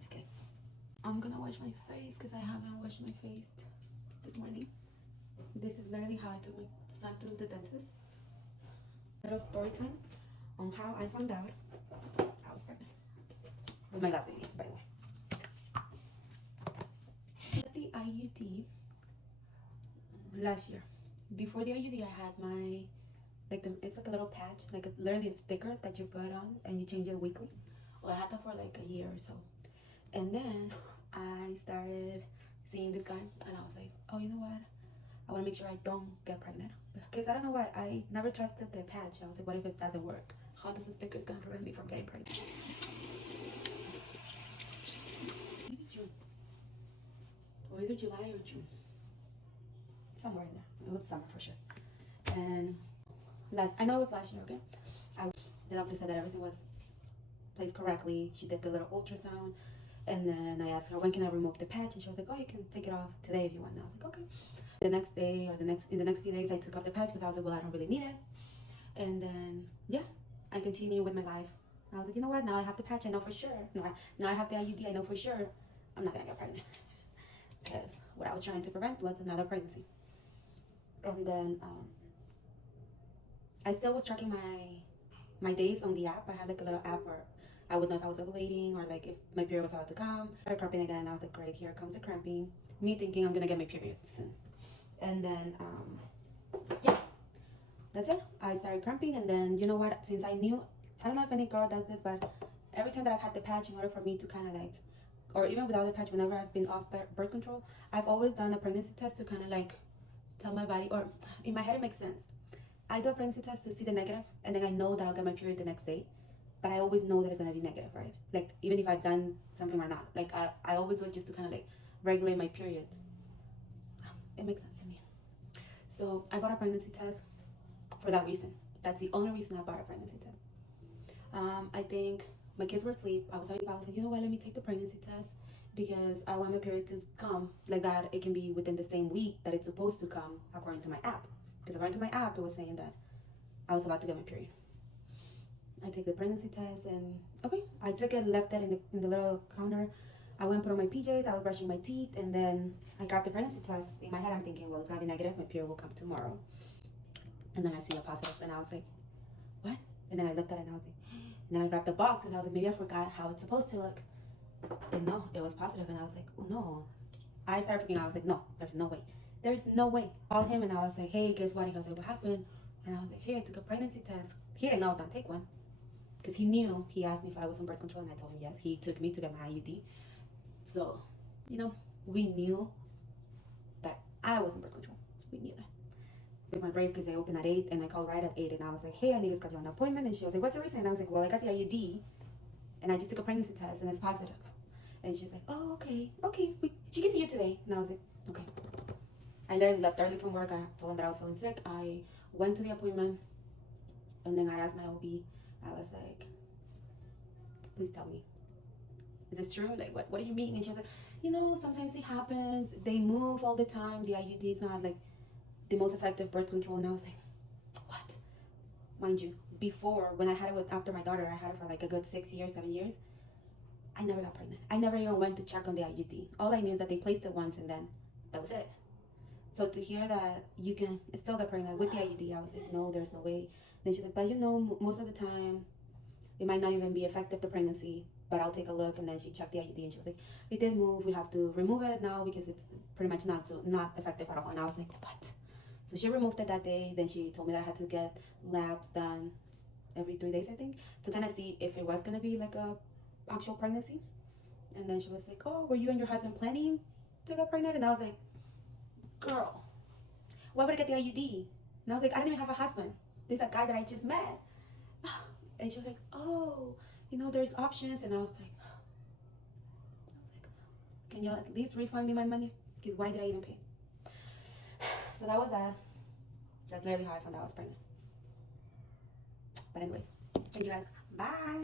Just kidding. I'm gonna wash my face because I haven't washed my face this morning. This is literally how I took my son to the dentist. Little story time on how I found out I was pregnant with my last baby, by the way. The IUD last year. Before the IUD, I had my it's like a little patch, like literally a sticker that you put on and you change it weekly. Well, I had that for like a year or so, and then I started seeing this guy, and I was like, oh, you know what? I want to make sure I don't get pregnant because I don't know why I never trusted the patch. I was like, what if it doesn't work? How does the sticker is gonna prevent me from getting pregnant? Maybe June, or either July or June, somewhere in there. It was summer for sure. And I know it was last year. Okay, the doctor said that everything was placed correctly. She did the little ultrasound, and then I asked her when can I remove the patch, and she was like, oh, you can take it off today if you want. And I was like, okay. The next day or in the next few days, I took off the patch because I was like, well, I don't really need it. And then yeah, I continued with my life. I was like, you know what? Now I have the patch. I know for sure. Now I have the IUD. I know for sure I'm not gonna get pregnant because what I was trying to prevent was another pregnancy. And then I still was tracking my days on the app. I had like a little app where I would know if I was ovulating or like if my period was about to come. I started cramping again. I was like, great, here comes the cramping. Me thinking I'm gonna get my period soon. And then yeah, that's it. I started cramping, and then you know what? Since I knew, I don't know if any girl does this, but every time that I've had the patch, in order for me to kind of like, or even without the patch, whenever I've been off birth control, I've always done a pregnancy test to kind of like tell my body, or in my head it makes sense. I do a pregnancy test to see the negative, and then I know that I'll get my period the next day. But I always know that it's gonna be negative, right? Like even if I've done something or not, like I always do it just to kind of like regulate my periods. It makes sense to me. So I bought a pregnancy test for that reason. That's the only reason I bought a pregnancy test. I think my kids were asleep. I was like, you know what? Let me take the pregnancy test because I want my period to come like that. It can be within the same week that it's supposed to come according to my app. Because according to my app, it was saying that I was about to get my period. I take the pregnancy test, and okay, I took it, left it in the little counter. I went put on my PJs, I was brushing my teeth, and then I grabbed the pregnancy test. In my head, I'm thinking, well, it's gonna be negative, my period will come tomorrow. And then I see a positive, and I was like, what? And then I looked at it, and I was like, and then I grabbed the box, and I was like, maybe I forgot how it's supposed to look. And no, it was positive, and I was like, oh no. I started freaking out. I was like, no, there's no way. There's no way. I called him, and I was like, hey, guess what? He was like, what happened? And I was like, hey, I took a pregnancy test. He didn't know, don't take one. Because he knew, he asked me if I was on birth control, and I told him yes. He took me to get my IUD. So, you know, we knew that I was on birth control. We knew that. With my break, because they open at 8, and I called right at 8, and I was like, hey, I need to schedule an appointment. And she was like, what's the reason? And I was like, well, I got the IUD, and I just took a pregnancy test, and it's positive. And she's like, oh, okay, she can see you today. And I was like, okay. I literally left early from work. I told him that I was feeling sick. I went to the appointment, and then I asked my OB, I was like, please tell me, is this true? Like, what do you mean? And she was like, you know, sometimes it happens. They move all the time. The IUD is not like the most effective birth control. And I was like, what? Mind you, before, when I had it after my daughter, I had it for like a good 6 years, 7 years. I never got pregnant. I never even went to check on the IUD. All I knew is that they placed it once, and then that was it. So to hear that you can still get pregnant with the IUD, I was like, no, there's no way. Then she's like, but you know, most of the time, it might not even be effective, the pregnancy, but I'll take a look. And then she checked the IUD, and she was like, it did move. We have to remove it now because it's pretty much not effective at all. And I was like, what? So she removed it that day. Then she told me that I had to get labs done every 3 days, I think, to kind of see if it was going to be like a actual pregnancy. And then she was like, oh, were you and your husband planning to get pregnant? And I was like, girl, why would I get the IUD? And I was like, I don't even have a husband. There's a guy that I just met. And she was like, oh, you know, there's options. And I was like, can you at least refund me my money? Because why did I even pay? So that was that. That's literally how I found out I was pregnant. But anyways, thank you guys. Bye.